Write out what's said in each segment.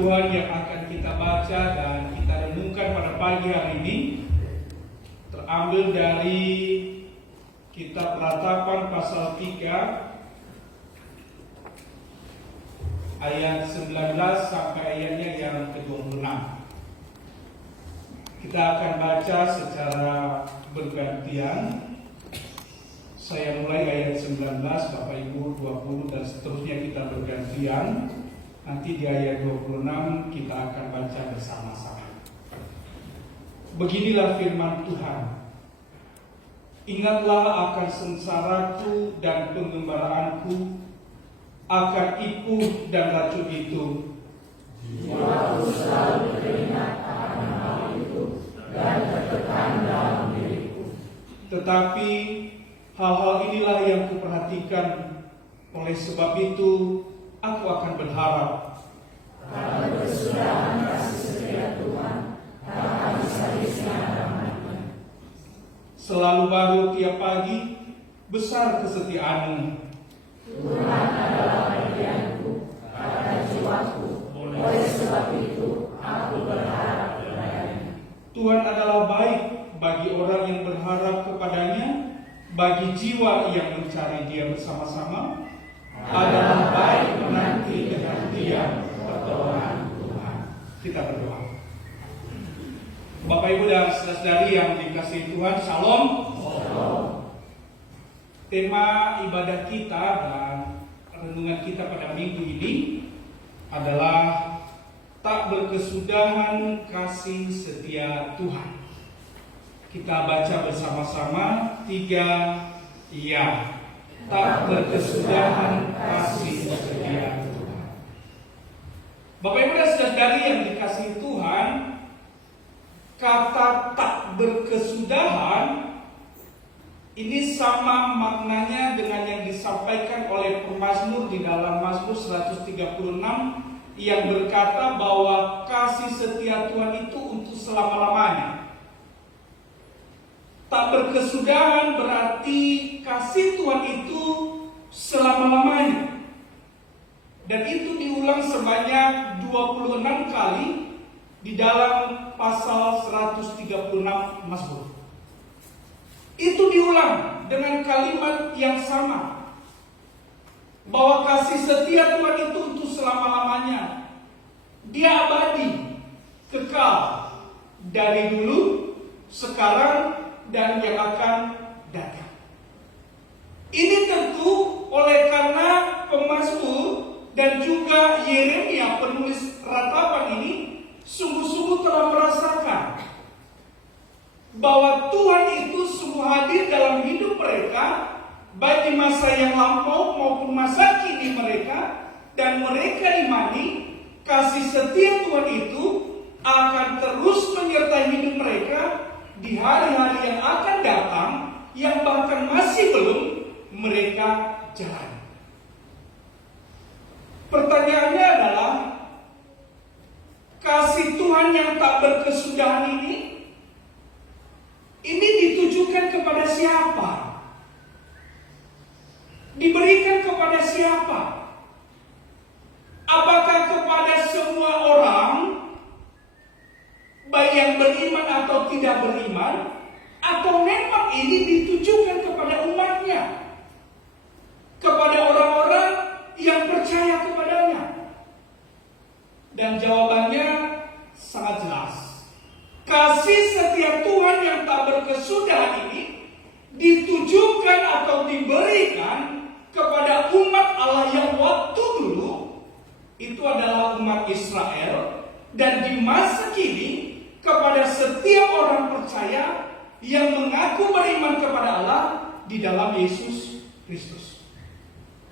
Tuhan yang akan kita baca dan kita renungkan pada pagi hari ini terambil dari Kitab Ratapan pasal 3 ayat 19 sampai ayatnya yang ke-26. Kita akan baca secara bergantian. Saya mulai ayat 19, Bapak Ibu 20 dan seterusnya kita bergantian. Nanti di ayat 26 kita akan baca bersama-sama. Beginilah firman Tuhan. Ingatlah akan sengsaraku dan pengembaraanku, akan ipuh dan racun itu. Jiwaku selalu teringat akan hal itu dan tertekan dalam diriku. Tetapi hal-hal inilah yang kuperhatikan, oleh sebab itu aku akan berharap. Karena kesudahan kasih setia Tuhan tak habis-habisnya rahmat-Nya. Selalu baru tiap pagi, besar kesetiaan-Mu. Tuhan adalah bagianku, kata jiwaku. Oleh sebab itu aku berharap kepada-Nya. Tuhan adalah baik bagi orang yang berharap kepada-Nya, bagi jiwa yang mencari Dia bersama-sama. Adalah baik menanti kehadiran pertolongan Tuhan. Kita berdoa. Bapak Ibu dan saudari yang dikasihi Tuhan, Shalom. Tema ibadah kita dan renungan kita pada minggu ini adalah tak berkesudahan kasih setia Tuhan. Kita baca bersama-sama 3 ya. Tak berkesudahan kasih setia Tuhan. Bapak Ibu dan saudari yang dikasihi Tuhan, kata tak berkesudahan ini sama maknanya dengan yang disampaikan oleh pemazmur di dalam Mazmur 136 yang berkata bahwa kasih setia Tuhan itu untuk selama-lamanya. Tak berkesudahan berarti kasih Tuhan itu selama-lamanya. Dan itu diulang sebanyak 26 kali di dalam pasal 136 Mazmur. Itu diulang dengan kalimat yang sama, bahwa kasih setia Tuhan itu untuk selama-lamanya. Dia abadi, kekal, dari dulu, sekarang, dan yang akan datang. Ini tentu oleh karena pemazmur dan juga Yeremia penulis ratapan ini sungguh-sungguh telah merasakan bahwa Tuhan itu sungguh hadir dalam hidup mereka, baik di masa yang lampau maupun masa kini mereka, dan mereka imani kasih setia Tuhan itu akan terus menyertai hidup mereka di hari-hari yang akan datang, yang bahkan masih belum mereka jalani. Pertanyaannya adalah, kasih Tuhan yang tak berkesudahan ini ditujukan kepada siapa? Diberikan kepada siapa? Apakah kepada semua orang, baik yang beriman atau tidak beriman, atau memang ini ditujukan kepada umatnya, kepada orang-orang yang percaya kepadanya? Dan jawabannya sangat jelas. Kasih setia Tuhan yang tak berkesudahan ini ditujukan atau diberikan kepada umat Allah yang waktu dulu itu adalah umat Israel, dan di masa kini kepada setiap orang percaya yang mengaku beriman kepada Allah di dalam Yesus Kristus.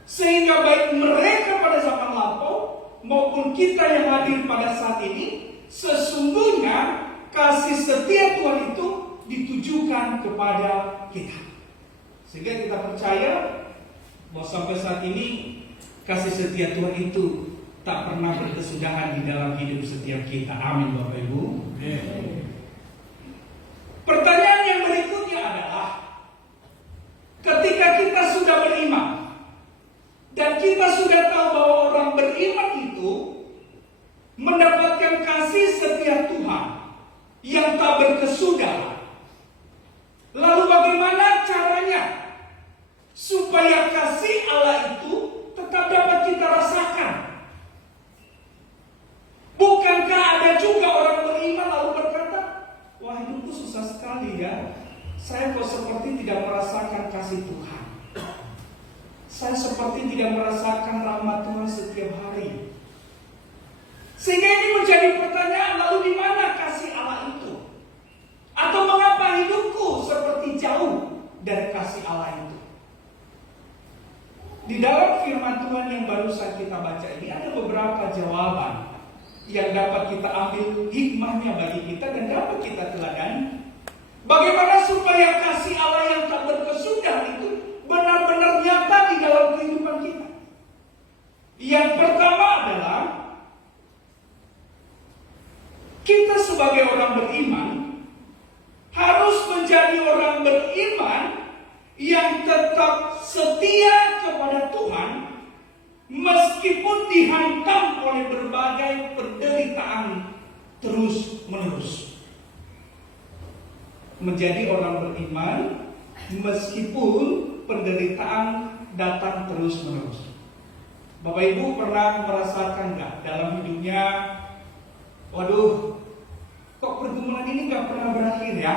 Sehingga baik mereka pada zaman lampau maupun kita yang hadir pada saat ini, sesungguhnya kasih setia Tuhan itu ditujukan kepada kita. Sehingga kita percaya bahwa sampai saat ini kasih setia Tuhan itu tak pernah berkesudahan di dalam hidup setiap kita. Amin Bapak Ibu. Pertanyaan yang berikutnya adalah, ketika kita sudah beriman dan kita sudah tahu bahwa orang beriman itu mendapatkan kasih setia Tuhan yang tak berkesudahan. Lalu bagaimana caranya supaya kasih Allah itu tetap dapat kita rasakan? Bukankah ada juga orang beriman lalu berkata, wah hidupku susah sekali ya, saya kok seperti tidak merasakan kasih Tuhan. Saya seperti tidak merasakan rahmat Tuhan setiap hari. Sehingga ini menjadi pertanyaan, lalu di mana kasih Allah itu? Atau mengapa hidupku seperti jauh dari kasih Allah itu? Di dalam firman Tuhan yang baru saja kita baca ini ada beberapa jawaban yang dapat kita ambil hikmahnya bagi kita dan dapat kita teladani. Bagaimana supaya kasih Allah yang tak berkesudahan itu benar-benar nyata di dalam kehidupan kita? Yang pertama adalah kita sebagai orang beriman harus menjadi orang beriman yang tetap setia kepada Tuhan meskipun dihantam oleh berbagai penderitaan terus-menerus. Menjadi orang beriman meskipun penderitaan datang terus-menerus. Bapak Ibu pernah merasakan nggak dalam hidupnya, waduh, kok pergumulan ini nggak pernah berakhir ya?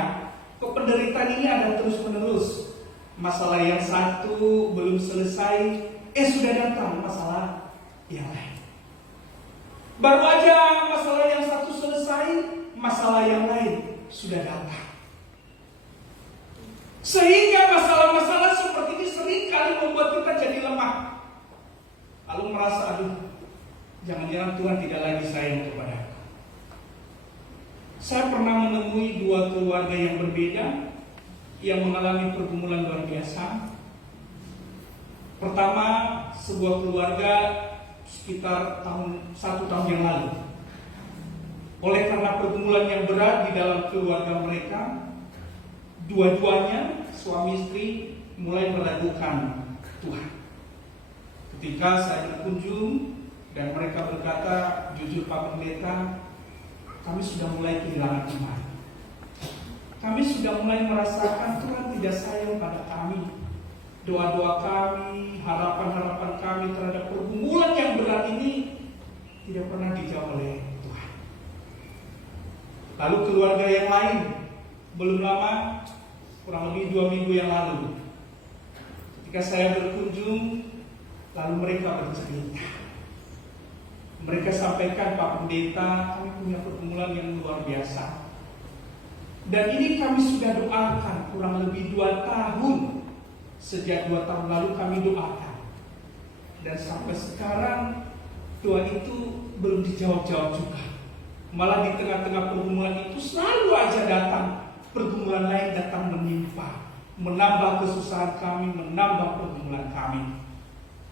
Kok penderitaan ini ada terus-menerus? Masalah yang satu belum selesai, sudah datang masalah yang lain. Baru aja masalah yang satu selesai, masalah yang lain sudah datang. Sehingga masalah-masalah seperti ini seringkali membuat kita jadi lemah. Lalu merasa, aduh, jangan-jangan Tuhan tidak lagi sayang kepada aku. Saya pernah menemui dua keluarga yang berbeda yang mengalami pergumulan luar biasa. Pertama, sebuah keluarga sekitar 1 tahun yang lalu. Oleh karena pergumulan yang berat di dalam keluarga mereka, dua-duanya suami istri mulai meragukan Tuhan. Ketika saya berkunjung dan mereka berkata, jujur Pak Pendeta, kami sudah mulai kehilangan iman. Kami sudah mulai merasakan Tuhan tidak sayang pada kami. Doa-doa kami, harapan-harapan kami terhadap pergumulan yang berat ini tidak pernah dijawab oleh Tuhan. Lalu keluarga yang lain, belum lama, kurang lebih 2 minggu yang lalu, ketika saya berkunjung, lalu mereka bercerita. Mereka sampaikan, Pak Pendeta, kami punya pergumulan yang luar biasa. Dan ini kami sudah doakan kurang lebih 2 tahun. Sejak 2 tahun lalu kami doakan. Dan sampai sekarang doa itu belum dijawab-jawab juga. Malah di tengah-tengah pergumulan itu selalu aja datang pergumulan lain datang menimpa, menambah kesusahan kami, menambah pergumulan kami.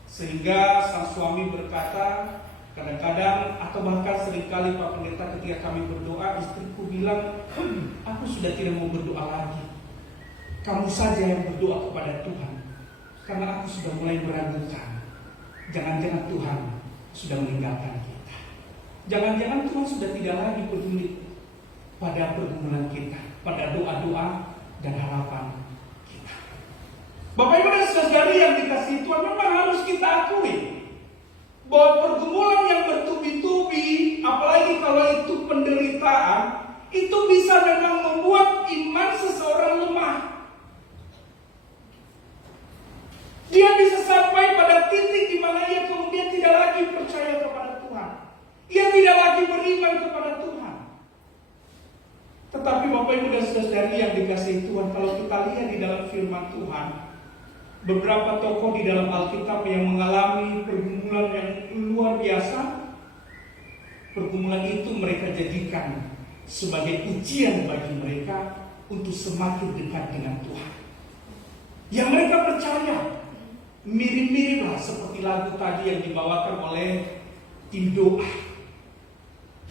Sehingga sang suami berkata, kadang-kadang atau bahkan seringkali Pak Pendeta ketika kami berdoa, istriku bilang, aku sudah tidak mau berdoa lagi. Kamu saja yang berdoa kepada Tuhan, karena aku sudah mulai meragukan. Jangan-jangan Tuhan sudah meninggalkan kita. Jangan-jangan Tuhan sudah tidak lagi peduli pada pergumulan kita, pada doa-doa dan harapan kita. Bapak Ibu dan Saudara yang dikasihi Tuhan, memang harus kita akui bahwa pergumulan yang bertubi-tubi, apalagi kalau itu penderitaan, itu bisa memang membuat iman seseorang lemah. Dia bisa sampai pada titik di mana ia kemudian tidak lagi percaya kepada Tuhan. Ia tidak lagi beriman kepada Tuhan. Tetapi Bapak Ibu dan Saudara yang dikasihi Tuhan, kalau kita lihat di dalam firman Tuhan, beberapa tokoh di dalam Alkitab yang mengalami pergumulan yang luar biasa, pergumulan itu mereka jadikan sebagai ujian bagi mereka untuk semakin dekat dengan Tuhan. Yang mereka percaya, mirip-miriplah seperti lagu tadi yang dibawakan oleh tim doa.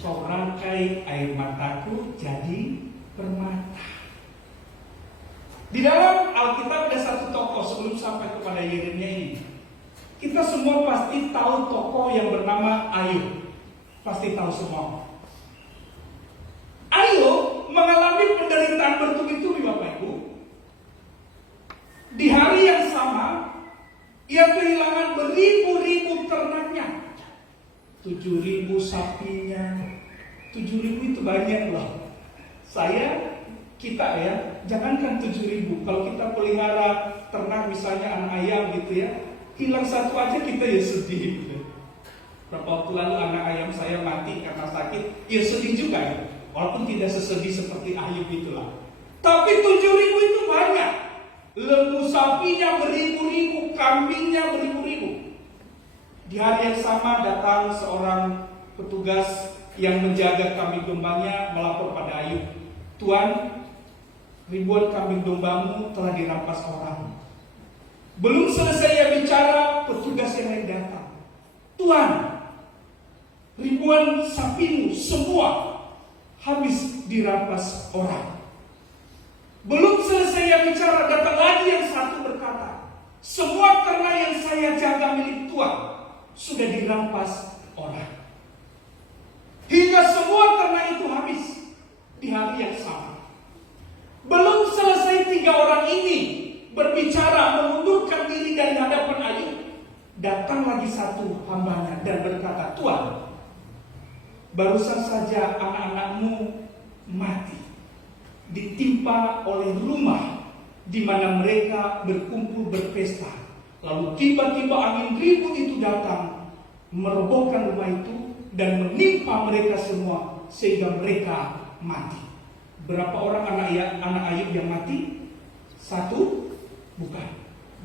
Kau rangkai air mataku jadi permata. Di dalam Alkitab ada satu tokoh sebelum sampai kepada Yeremia ini. Kita semua pasti tahu tokoh yang bernama Ayub. Pasti tahu semua. Ayo mengalami penderitaan bertubi-tubi Bapak Ibu. Di hari yang sama, ia kehilangan beribu-ribu ternaknya. 7.000 sapinya. 7.000 itu banyak loh. Kita ya, jangankan 7.000. Kalau kita pelihara ternak misalnya anak ayam gitu ya, hilang satu aja kita ya sedih gitu. Berapa waktu lalu anak ayam saya mati karena sakit, ya sedih juga ya. Walaupun tidak sesedih seperti Ayub itulah. Tapi 7.000 itu banyak. Lembu sapinya beribu-ribu, kambingnya beribu-ribu. Di hari yang sama datang seorang petugas yang menjaga kambing dombanya melapor pada Ayub, "Tuan, ribuan kambing dombamu telah dirampas orang." Belum selesai ia bicara, petugas yang lain datang. "Tuan, ribuan sapimu semua habis dirampas orang." Belum selesai ia bicara, datang lagi yang satu berkata, "Semua ternak yang saya jaga milik Tuan sudah dirampas orang." Hingga semua ternak itu habis di hari yang sama. Belum selesai 3 orang ini berbicara mengundurkan diri dari hadapan Ayub, datang lagi satu hambanya dan berkata, "Tuan, barusan saja anak-anakmu mati, ditimpa oleh rumah di mana mereka berkumpul berpesta. Lalu tiba-tiba angin ribut itu datang, merobohkan rumah itu dan menimpa mereka semua sehingga mereka mati." Berapa orang anak Ayub yang mati? 1? Bukan.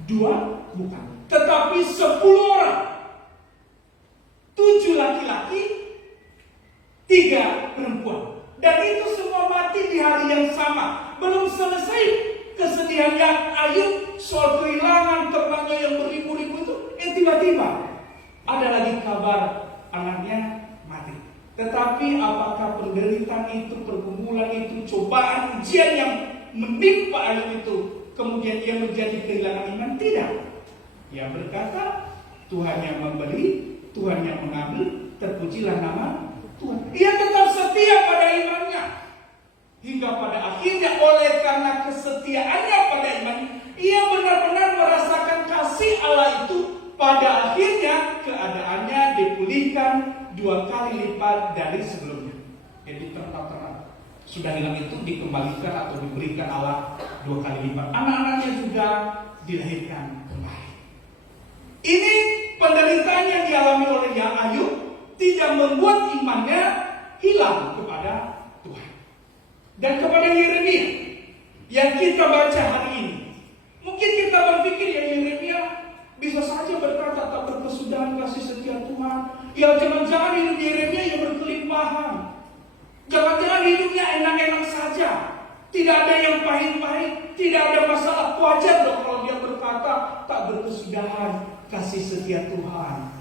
2? Bukan. Tetapi 10 orang. 7 laki-laki, 3 perempuan. Dan itu semua mati di hari yang sama. Belum selesai kesedihannya Ayub soal kehilangan ternaknya yang beribu-ribu itu. Tiba-tiba ada lagi kabar anaknya mati. Tetapi apakah penderitaan itu, pergumulan itu, cobaan, ujian yang menimpa Ayub itu kemudian ia menjadi kehilangan iman? Tidak. Ia berkata, Tuhan yang memberi, Tuhan yang mengambil, terpujilah nama Tuhan. Ia tetap setia pada imannya. Hingga pada akhirnya oleh karena kesetiaannya pada imannya, ia benar-benar merasakan kasih Allah itu. Pada akhirnya keadaannya dipulihkan 2 kali lipat dari sebelumnya. Jadi ternak-ternak sudah hilang itu dikembalikan atau diberikan Allah 2 kali lipat. Anak-anaknya juga dilahirkan kembali. Ini penderitaan yang dialami oleh Ayub tidak membuat imannya hilang kepada Tuhan. Dan kepada Yeremia yang kita baca hari ini, mungkin kita berpikir ya Yeremia bisa saja berkata tak berkesudahan kasih setia Tuhan. Ya jangan-jangan hidup Yeremia yang berkelimpahan. Jangan-jangan hidupnya enak-enak saja. Tidak ada yang pahit-pahit. Tidak ada masalah. Wajar dong kalau dia berkata tak berkesudahan kasih setia Tuhan.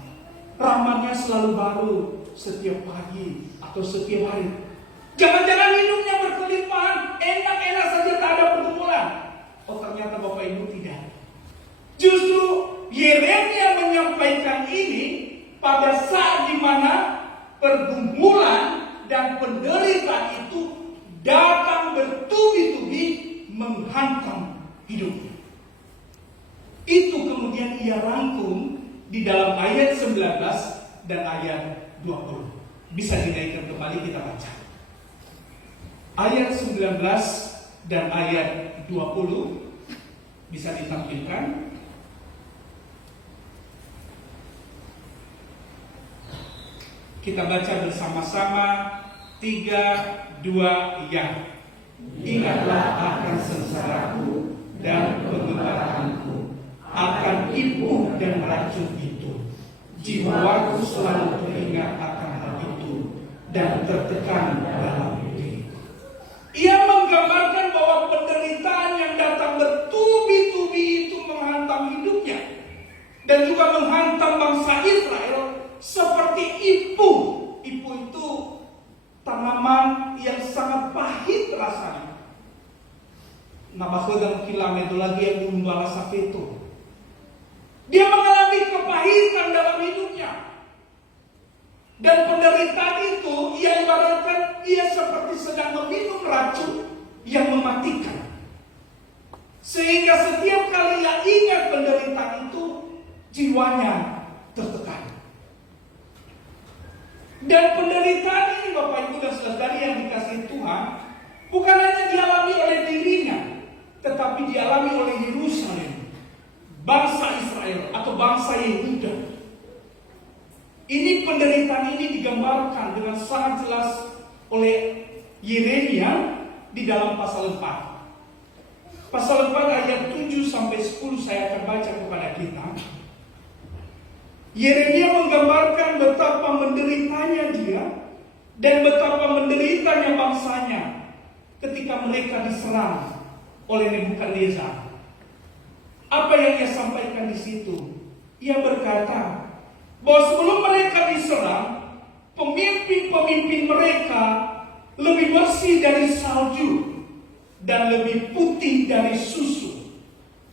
Rahmatnya selalu baru setiap pagi atau setiap hari. Jangan-jangan hidupnya berkelimpahan. Enak-enak saja tak ada pergumulan. Oh ternyata Bapak Ibu tidak. Justru Yeremia menyampaikan ini pada saat di mana pergumulan dan penderitaan itu datang bertubi-tubi menghantam hidupnya. Itu kemudian ia rangkum di dalam ayat 19 dan ayat 20. Bisa dinaikkan kembali, kita baca. Ayat 19 dan ayat 20 bisa ditampilkan. Kita baca bersama-sama 3, 2, ya. Ingatlah akan sengsaraku dan pengembaraanku, akan ibu dan racun itu. Jiwaku selalu teringat akan hal itu dan tertekan dalam diriku. Ia menggambarkan bahwa penderitaan yang datang bertubi-tubi itu menghantam hidupnya dan juga menghantam bangsa Israel seperti ipu. Ipu itu tanaman yang sangat pahit rasanya. Nabakudang kilamedo lagi yang membalas itu. Dia mengalami kepahitan dalam hidupnya. Dan penderitaan itu ia ibaratkan ia seperti sedang meminum racun yang mematikan. Sehingga setiap kali ia ingat penderitaan itu, jiwanya tertekan. Dan penderitaan ini Bapak Ibu dan Saudara yang dikasihi Tuhan, bukan hanya dialami oleh dirinya, tetapi dialami oleh Yerusalem, bangsa Israel atau bangsa Yehuda. Ini penderitaan ini digambarkan dengan sangat jelas oleh Yeremia di dalam pasal 4. Pasal 4 ayat 7 sampai 10 saya akan baca kepada kita. Yeremia menggambarkan betapa menderitanya dia dan betapa menderitanya bangsanya ketika mereka diserang oleh Nebukadnezar. Apa yang ia sampaikan di situ? Ia berkata bahwa sebelum mereka diserang, pemimpin-pemimpin mereka lebih bersih dari salju dan lebih putih dari susu.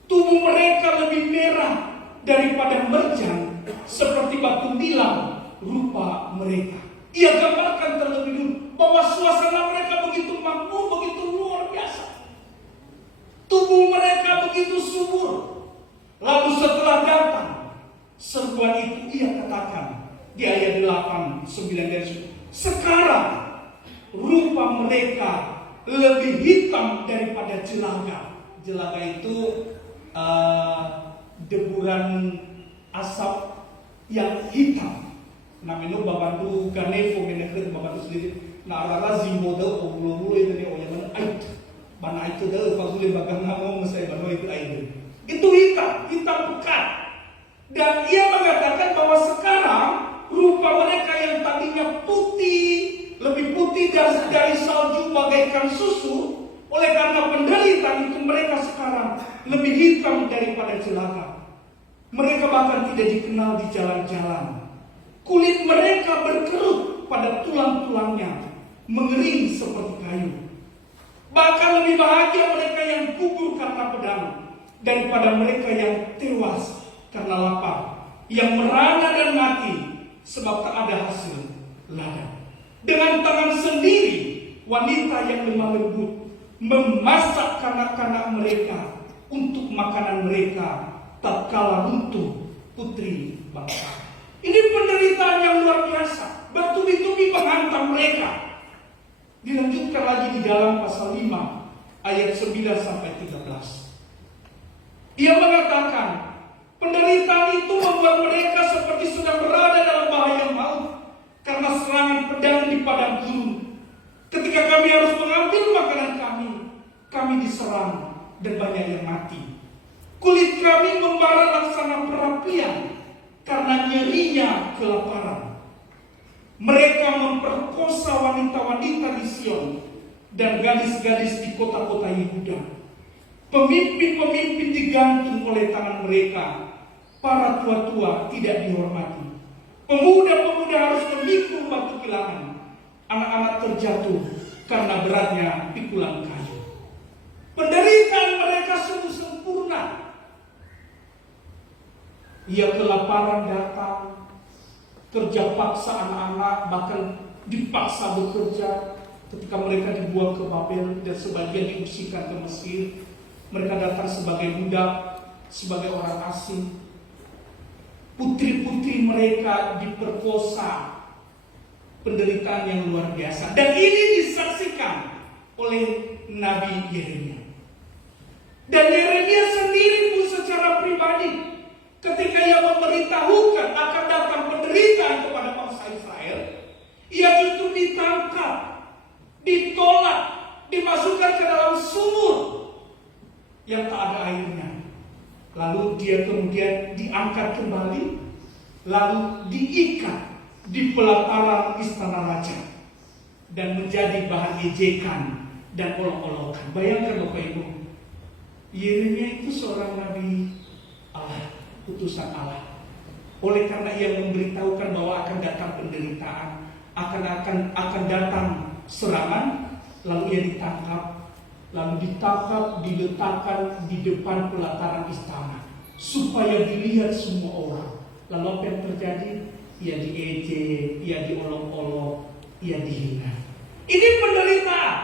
Tubuh mereka lebih merah daripada merjan, seperti batu nilam rupa mereka. Ia gambarkan terlebih dulu bahwa suasana mereka begitu makmur, begitu luar biasa. Tubuh mereka begitu subur. Lalu setelah datang serbuan itu, ia katakan di ayat 8, 9 dan 10. Sekarang rupa mereka lebih hitam daripada jelaga. Jelaga itu deburan asap yang hitam. Namanya babantu kanevo menekret babantu sendiri. Nah rara zimboda obulu itu nih yang ait. Bana itu dah pagule bagang ngomong saya bahwa itu ait. Itu hitam pekat. Dan ia mengatakan bahwa sekarang rupa mereka yang tadinya putih, lebih putih dari salju bagaikan susu, oleh karena penderitaan itu mereka sekarang lebih hitam daripada jelaga. Mereka bahkan tidak dikenal di jalan-jalan. Kulit mereka berkerut pada tulang-tulangnya, mengering seperti kayu. Bahkan lebih bahagia mereka yang gugur karena pedang daripada mereka yang tewas karena lapar, yang merana dan mati sebab tak ada hasil ladang. Dengan tangan sendiri wanita yang lemah lembut memasak kanak-kanak mereka untuk makanan mereka tatkala runtuh putri bangsa. Ini penderitaan yang luar biasa, bertubi-tubi menghantam mereka. Dilanjutkan lagi di dalam pasal 5 ayat 9 sampai 13. Ia mengatakan, penderitaan itu membuat mereka seperti sedang berada dalam bahaya maut karena serangan pedang di padang gurun. Ketika kami harus mengambil makanan kami diserang dan banyak yang mati. Kulit kami membara laksana perapian karena nyerinya kelaparan. Mereka memperkosa wanita-wanita di Sion dan gadis-gadis di kota-kota Yehuda. Pemimpin-pemimpin digantung oleh tangan mereka. Para tua-tua tidak dihormati. Pemuda-pemuda harus memikul batu kilangan. Anak-anak terjatuh karena beratnya pikulan kayu. Penderitaan mereka sungguh sempurna. Ia kelaparan datang, kerja paksa anak-anak, bahkan dipaksa bekerja ketika mereka dibuang ke Babel dan sebagian diungsikan ke Mesir. Mereka datang sebagai budak, sebagai orang asing. Putri-putri mereka diperkosa, penderitaan yang luar biasa. Dan ini disaksikan oleh Nabi Yeremia. Dan Yeremia sendiri pun secara pribadi, ketika ia memberitahukan akan datang penderitaan kepada bangsa Israel, ia justru ditangkap, ditolak, dimasukkan ke dalam sumur yang tak ada airnya. Lalu dia kemudian diangkat kembali, lalu diikat di pelataran istana raja dan menjadi bahan ejekan dan olok-olokan. Bayangkan Bapak Ibu, Yeremia itu seorang nabi Allah, utusan Allah. Oleh karena ia memberitahukan bahwa akan datang penderitaan, akan datang serangan, lalu ia ditangkap, diletakkan di depan pelataran istana supaya dilihat semua orang. Lalu apa yang terjadi? ia diejek, ia diolok-olok, ia dihina. Ini penderitaan.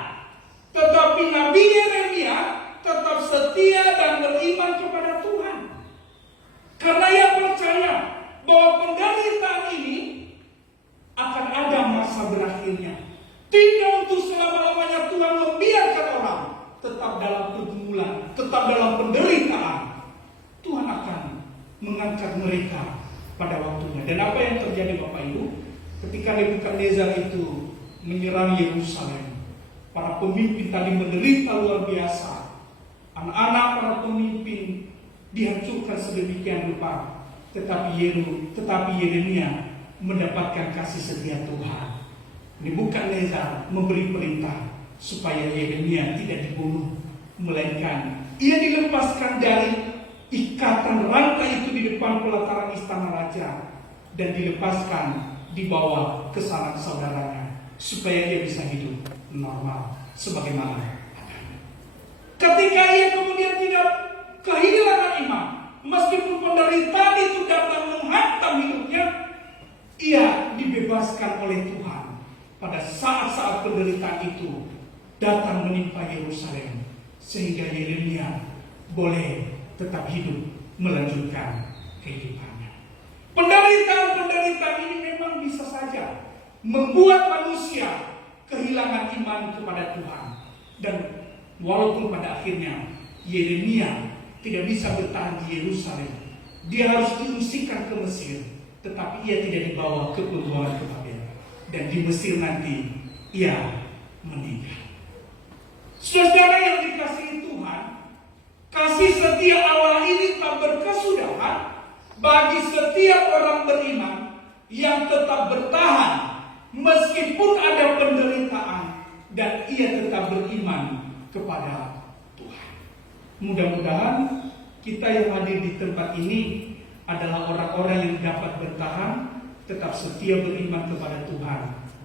Tetapi Nabi Yeremia tetap setia dan beriman kepada Tuhan. Karena ia percaya bahwa penderitaan ini akan ada masa berakhirnya. Tidak untuk selama-lamanya Tuhan membiarkan orang tetap dalam pergumulan, tetap dalam penderitaan. Tuhan akan mengangkat mereka pada waktunya. Dan apa yang terjadi Bapak Ibu? Ketika Nebukadnezar itu menyerang Yerusalem, para pemimpin tadi menderita luar biasa. Anak-anak para pemimpin dihancurkan sedemikian rupa. Tetapi Yeremia mendapatkan kasih setia Tuhan. Nebukadnezar memberi perintah supaya Yeremia tidak dibunuh, melainkan ia dilepaskan dari ikatan rantai itu di depan pelataran istana raja dan dilepaskan dibawa ke sanak saudaranya supaya ia bisa hidup normal sebagaimana adanya. Ketika ia kemudian tidak kehilangan iman, meskipun penderitaan itu datang menghantam hidupnya, ia dibebaskan oleh Tuhan. Pada saat-saat penderitaan itu datang menimpa Yerusalem, sehingga Yeremia boleh tetap hidup melanjutkan kehidupannya. Penderitaan-penderitaan ini memang bisa saja membuat manusia kehilangan iman kepada Tuhan. Dan walaupun pada akhirnya Yeremia tidak bisa bertahan di Yerusalem, dia harus diungsikan ke Mesir, tetapi ia tidak dibawa ke pembuangan ke Babel. Dan di Mesir nanti ia meninggal. Saudara yang dikasihi Tuhan, kasih setia Allah ini tak berkesudahan bagi setiap orang beriman yang tetap bertahan meskipun ada penderitaan dan ia tetap beriman kepada Tuhan. Mudah-mudahan kita yang hadir di tempat ini adalah orang-orang yang dapat bertahan, tetap setia beriman kepada Tuhan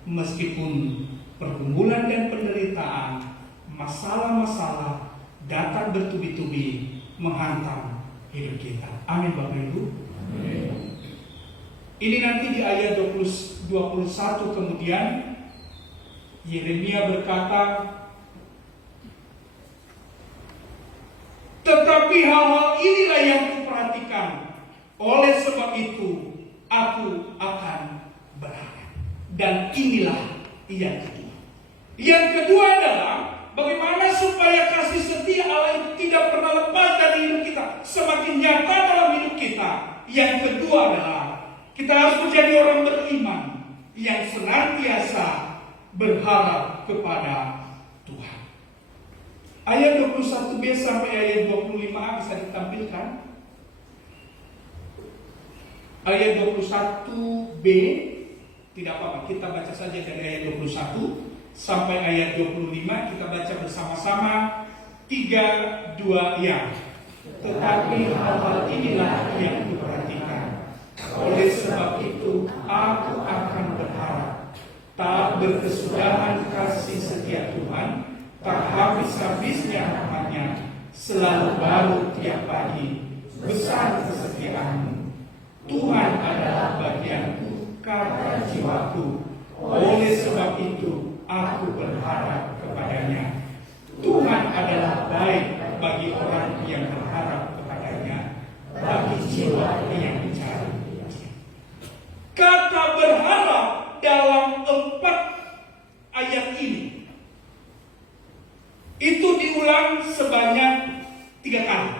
meskipun pergumulan dan penderitaan, masalah-masalah datang bertubi-tubi menghantam hidup kita. Amin Bapak Ibu. Amin. Ini nanti di ayat 21 kemudian Yeremia berkata, tetapi hal-hal inilah yang kuperhatikan, oleh sebab itu aku akan berharap. Dan inilah yang kedua. Yang kedua adalah bagaimana supaya kasih setia Allah itu tidak pernah lepas dari hidup kita, semakin nyata dalam hidup kita. Yang kedua adalah kita harus menjadi orang beriman yang senantiasa berharap kepada Tuhan. Ayat 21b sampai ayat 25a bisa ditampilkan. Ayat 21b tidak apa-apa, kita baca saja dari ayat 21 sampai ayat 25. Kita baca bersama-sama 3, 2, ya. Tetapi hal-hal inilah yang kuperhatikan, oleh sebab itu aku akan berharap. Tak berkesudahan kasih setia Tuhan, tak habis-habisnya rahmat-Nya, selalu baru tiap pagi, besar kesetiaan-Mu. Tuhan adalah bagianku, kata jiwaku, oleh sebab itu aku berharap kepadanya. Tuhan adalah baik bagi orang yang berharap kepadanya, bagi jiwa yang mencari. Kata berharap dalam 4 ayat ini itu diulang sebanyak 3 kali.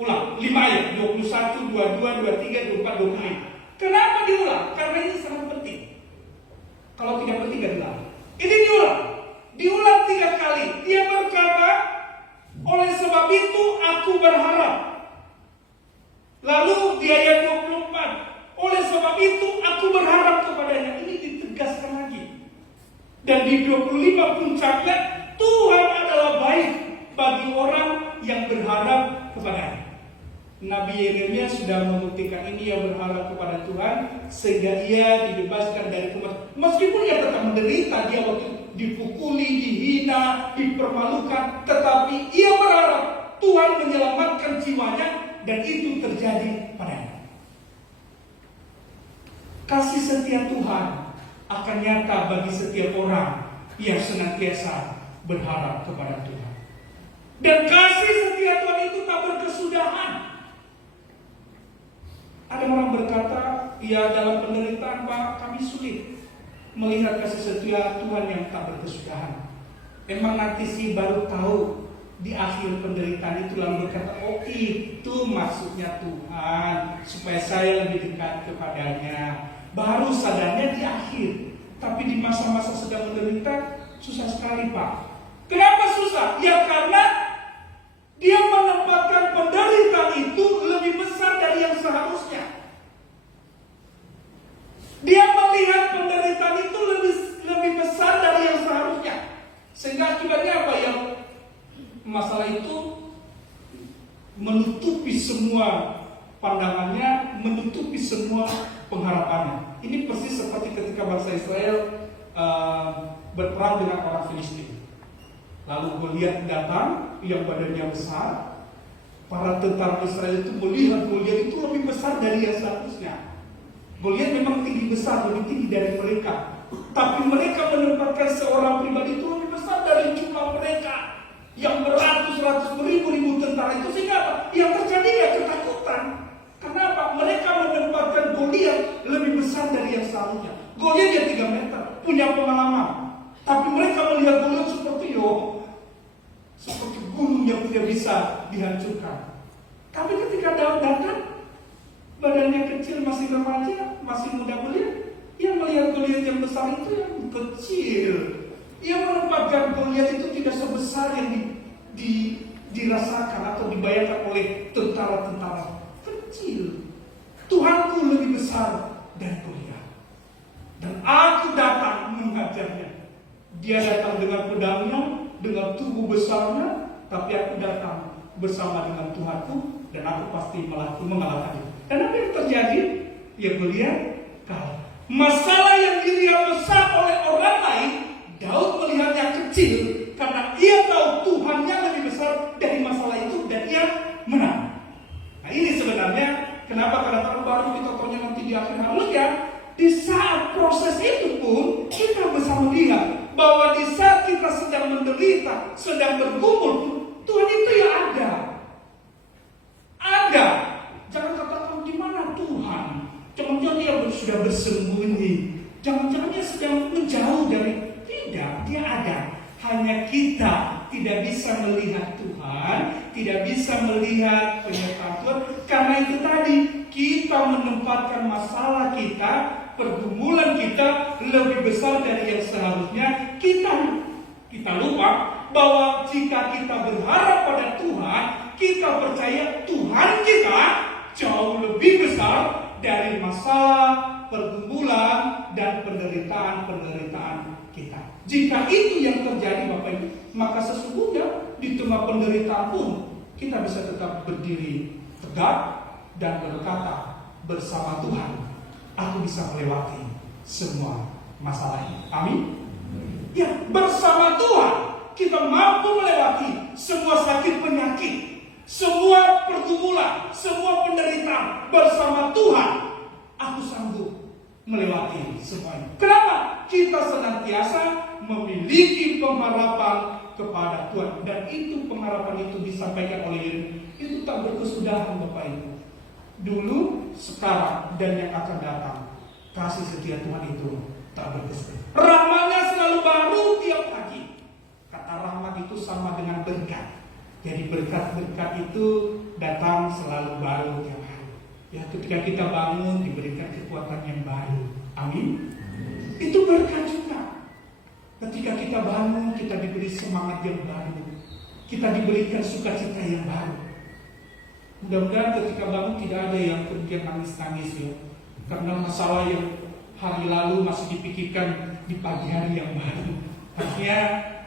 Ulang 5 ayat, 21, 22, 23, 24, 25. Kenapa diulang? Karena ini sangat penting. Kalau tidak penting gak diulang. Ini diulang 3 kali. Dia berkata, oleh sebab itu aku berharap. Lalu di ayat 24, oleh sebab itu aku berharap kepadanya. Ini ditegaskan lagi. Dan di 25 puncaknya, Tuhan adalah baik bagi orang yang berharap kepadanya. Nabi Yeremia sudah membuktikan ini, yang berharap kepada Tuhan sehingga ia dibebaskan dari kumas. Meskipun ia tetap menderita, dia waktu dipukuli, dihina, dipermalukan, tetapi ia berharap Tuhan menyelamatkan jiwanya dan itu terjadi padanya. kasih setia Tuhan akan nyata bagi setiap orang yang senantiasa berharap kepada Tuhan. Dan kasih setia Tuhan itu tak berkesudahan. Ada orang berkata, ya dalam penderitaan Pak, kami sulit melihat kasih setia Tuhan yang tak berkesudahan. Emang nanti sih baru tahu di akhir penderitaan itu, lalu berkata, oh itu maksudnya Tuhan, supaya saya lebih dekat kepadanya. Baru sadarnya di akhir. Tapi di masa-masa sedang menderita, susah sekali Pak. Kenapa susah? Ya karena dia menempatkan penderitaan itu lebih besar dari yang seharusnya. Dia melihat penderitaan itu lebih besar dari yang seharusnya. Sehingga akibatnya apa ya? Masalah itu menutupi semua pandangannya, menutupi semua pengharapannya. Ini persis seperti ketika bangsa Israel berperang dengan orang Filistin. Lalu Goliat datang, yang badannya besar. Para tentara Israel itu melihat Goliat itu lebih besar dari yang seharusnya. Goliat memang tinggi besar, lebih tinggi dari mereka. Tapi mereka menempatkan seorang pribadi itu lebih besar dari jumlah mereka yang beratus-ratus beribu-ribu tentara itu. Sehingga apa? Yang terjadi ya ketakutan. Kenapa? Mereka menempatkan Goliat lebih besar dari yang seharusnya. Goliat dia 3 meter, punya pengalaman. Tapi mereka melihat Goliat seperti gunung yang tidak bisa dihancurkan. Tapi ketika Daud datang, badannya kecil, masih remaja, masih muda belia, yang melihat Goliat yang besar itu yang kecil. Yang menempatkan Goliat itu tidak sebesar yang dirasakan atau dibayangkan oleh tentara-tentara. Kecil. Tuhanku lebih besar dari Goliat. Dan aku datang menghajarnya. Dia datang dengan pedangnya, dengan tubuh besarnya, tapi aku datang bersama dengan Tuhanku dan aku pasti mengalahkannya. Dan apa yang terjadi? Ya Goliat kalah. Masalah yang dilihat besar oleh orang lain, Daud melihatnya kecil karena ia tahu Tuhannya lebih besar dari masalah itu dan ia menang. Nah ini sebenarnya kenapa kadang-kadang baru kita tanya nanti di akhir harusnya di saat proses itu pun kita bisa melihat bahwa di saat kita sedang menderita, sedang bergumul, Tuhan itu ya ada. Ada. Jangan katakan di mana Tuhan. Jangan-jangan dia sudah bersembunyi. Jangan-jangan dia sedang menjauh dari. Tidak, dia ada. Hanya kita tidak bisa melihat Tuhan, tidak bisa melihat penyertaan Tuhan. Karena itu tadi kita menempatkan masalah kita, pergumulan kita lebih besar dari yang seharusnya. Kita lupa bahwa jika kita berharap pada Tuhan, kita percaya Tuhan kita jauh lebih besar dari masalah, pergumulan, dan penderitaan kita. Jika itu yang terjadi Bapak Ibu, maka sesungguhnya di tengah penderitaan pun kita bisa tetap berdiri tegak dan berkata bersama Tuhan, aku bisa melewati semua masalah ini. Amin. Ya, bersama Tuhan kita mampu melewati semua sakit penyakit, semua pergumulan, semua penderitaan. Bersama Tuhan aku sanggup melewati semuanya. Kenapa? Kita senantiasa memiliki pengharapan kepada Tuhan. Dan itu pengharapan itu disampaikan oleh Yesus. Itu tak berkesudahan Bapak Ibu. Dulu, sekarang, dan yang akan datang. Kasih setia Tuhan itu tak berkesudahan. Rahmatnya selalu baru tiap pagi. Kata rahmat itu sama dengan berkat. Jadi berkat-berkat itu datang selalu baru tiap hari. Ya, ketika kita bangun diberikan kekuatan yang baru. Amin. Itu berkat juga. Ketika kita bangun kita diberi semangat yang baru. Kita diberikan sukacita yang baru. Mudah-mudahan ketika bangun tidak ada yang kemudian nangis-nangis ya. Karena masalah yang hari lalu masih dipikirkan di pagi hari yang baru. Artinya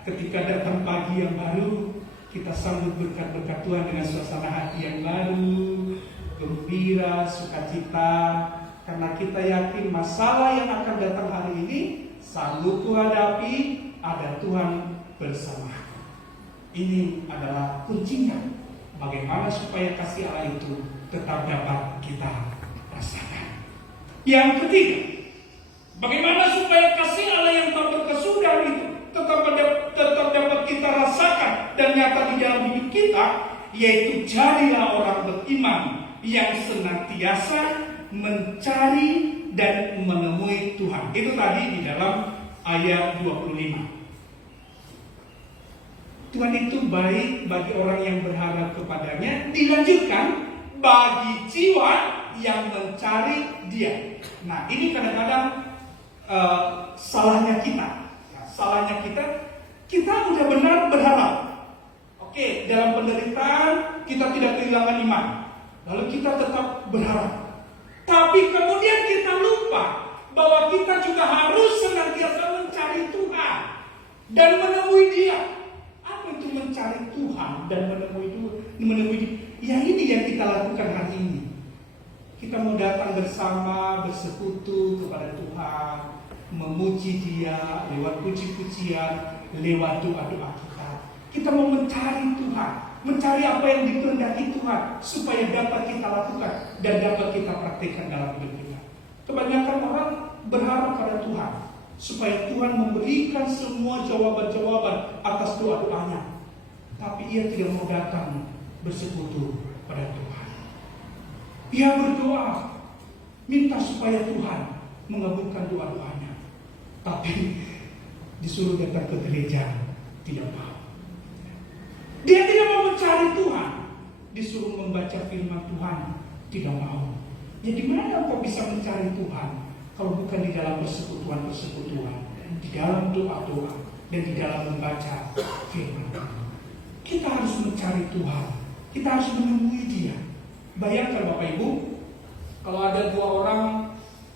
ketika datang pagi yang baru, kita sambut berkat-berkat Tuhan dengan suasana hati yang baru, gembira, sukacita, karena kita yakin masalah yang akan datang hari ini sanggup kuhadapi, ada Tuhan bersama. Ini adalah kuncinya. Bagaimana supaya kasih Allah itu tetap dapat kita rasakan. Yang ketiga, Bagaimana supaya kasih Allah yang tak berkesudahan itu tetap dapat kita rasakan dan nyata di dalam hidup kita, yaitu jadilah orang beriman yang senantiasa mencari dan menemui Tuhan. Itu tadi di dalam ayat 25. Tuhan itu baik bagi orang yang berharap kepadanya. Dilanjutkan, bagi jiwa yang mencari Dia. Nah, ini kadang-kadang salahnya kita. Salahnya kita udah benar berharap. Oke, dalam penderitaan kita tidak kehilangan iman. Lalu kita tetap berharap. Tapi kemudian kita lupa bahwa kita juga harus senantiasa mencari Tuhan dan menemui Dia. Apa itu mencari Tuhan dan menemui Dia? Yang ini yang kita lakukan hari ini. Kita mau datang bersama, bersekutu kepada Tuhan, memuji Dia lewat puji-pujian, lewat doa-doa kita. Kita mau mencari Tuhan, mencari apa yang dikehendaki Tuhan, supaya dapat kita lakukan dan dapat kita praktikkan dalam hidup kita. Kebanyakan orang berharap pada Tuhan, supaya Tuhan memberikan semua jawaban-jawaban atas doa-doanya. Tapi ia tidak mau datang bersekutu pada Tuhan. Ia berdoa, minta supaya Tuhan mengabulkan doa-doanya. Tapi disuruh datang ke gereja, tidak mau. Dia tidak mau mencari Tuhan, disuruh membaca firman Tuhan, tidak mau. Jadi mana kau bisa mencari Tuhan kalau bukan di dalam persekutuan-persekutuan, di dalam doa-doa, dan di dalam membaca firman Tuhan. Kita harus mencari Tuhan, kita harus menemui Dia. Bayangkan Bapak Ibu, kalau ada dua orang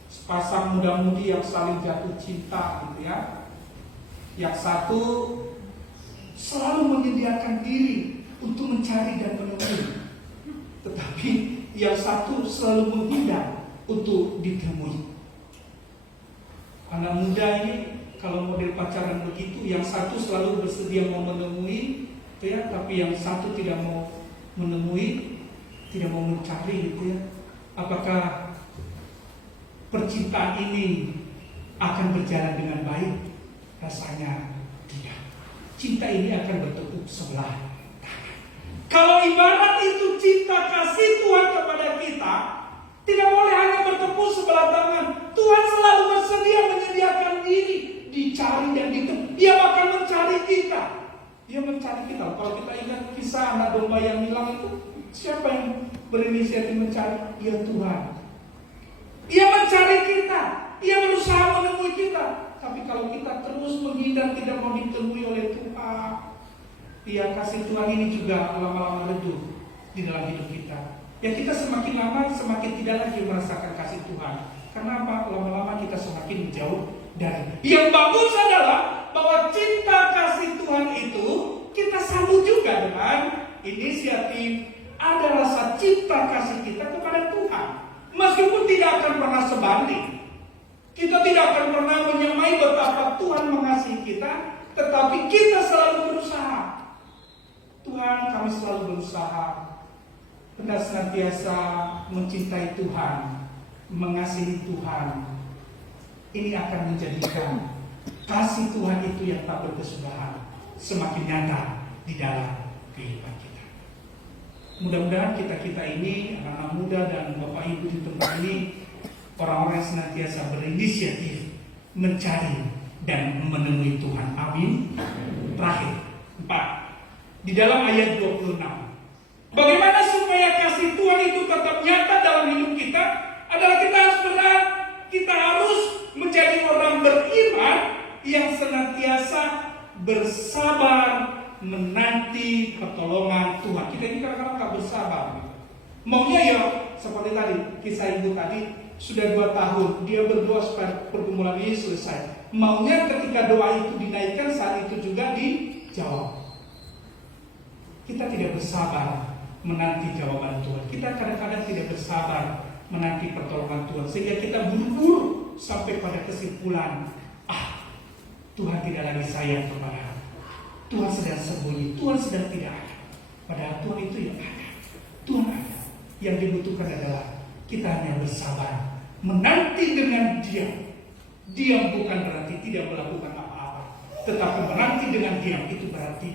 sepasang muda-mudi yang saling jatuh cinta gitu ya. Yang satu selalu menyediakan diri untuk mencari dan menemui, tetapi yang satu selalu menghindar untuk ditemui. Anak muda ini kalau model pacaran begitu, yang satu selalu bersedia mau menemui, ya, tapi yang satu tidak mau menemui, tidak mau mencari, gitu ya. Apakah percintaan ini akan berjalan dengan baik? Rasanya tidak. Cinta ini akan bertepuk sebelah tangan. Kalau ibarat itu cinta kasih Tuhan kepada kita, tidak boleh hanya bertepuk sebelah tangan. Tuhan selalu bersedia menyediakan diri, dicari dan ditemui. Dia akan mencari kita. Dia mencari kita. Kalau kita ingat kisah anak domba yang hilang itu, siapa yang berinisiatif mencari? Ya Tuhan. Dia mencari kita. Dia berusaha menemui kita. Tapi kalau kita terus menghindar, tidak mau ditemui oleh Tuhan, ya kasih Tuhan ini juga lama-lama redup di dalam hidup kita. Ya kita semakin lama semakin tidak lagi merasakan kasih Tuhan. Karena apa? Lama-lama kita semakin jauh dari. Yang bagus adalah bahwa cinta kasih Tuhan itu kita sambut juga dengan inisiatif. Ada rasa cinta kasih kita kepada Tuhan, meskipun tidak akan pernah sebanding. Kita tidak akan pernah menyamai betapa Tuhan mengasihi kita, tetapi kita selalu berusaha. Tuhan, kami selalu berusaha hendak senantiasa mencintai Tuhan, mengasihi Tuhan. Ini akan menjadikan kasih Tuhan itu yang tak berkesudahan semakin nyata di dalam kehidupan kita. Mudah-mudahan kita ini, anak-anak muda dan Bapak Ibu di tempat ini, orang-orang yang senantiasa berinisiatif mencari dan menemui Tuhan. Amin. Terakhir, 4. Di dalam ayat 26. Bagaimana supaya kasih Tuhan itu tetap nyata dalam hidup kita? Adalah kita harus menjadi orang beriman yang senantiasa bersabar menanti pertolongan Tuhan. Kita ini kadang-kadang tak bersabar. Maunya ya seperti tadi, kisah ibu tadi, sudah 2 tahun dia berdoa supaya pergumulan ini selesai. Maunya ketika doa itu dinaikkan, saat itu juga dijawab. Kita tidak bersabar menanti jawaban Tuhan. Kita kadang-kadang tidak bersabar menanti pertolongan Tuhan, sehingga kita buru-buru sampai pada kesimpulan, Tuhan tidak lagi sayang kepada aku. Tuhan sedang sembunyi, Tuhan sedang tidak ada. Padahal Tuhan itu yang ada. Tuhan ada. Yang dibutuhkan adalah kita hanya bersabar menanti dengan Dia. Diam bukan berarti tidak melakukan apa-apa, tetapi menanti dengan diam itu berarti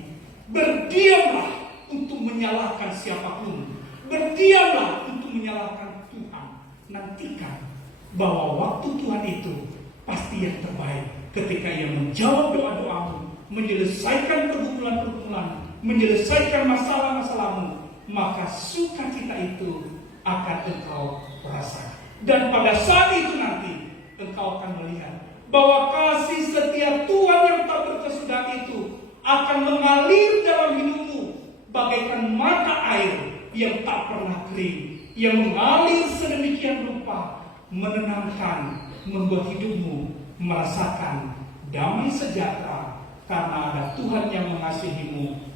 berdiamlah untuk menyalahkan siapapun. Berdiamlah untuk menyalahkan Tuhan. Nantikan bahwa waktu Tuhan itu pasti yang terbaik ketika Ia menjawab doa-doamu, menyelesaikan pergumulan-pergumulan, menyelesaikan masalah-masalahmu, maka sukacita itu akan engkau rasakan. Dan pada saat itu nanti engkau akan melihat bahwa kasih setia Tuhan yang tak berkesudahan itu akan mengalir dalam hidupmu bagaikan mata air yang tak pernah kering, yang mengalir sedemikian rupa, menenangkan, membuat hidupmu merasakan damai sejahtera karena ada Tuhan yang mengasihimu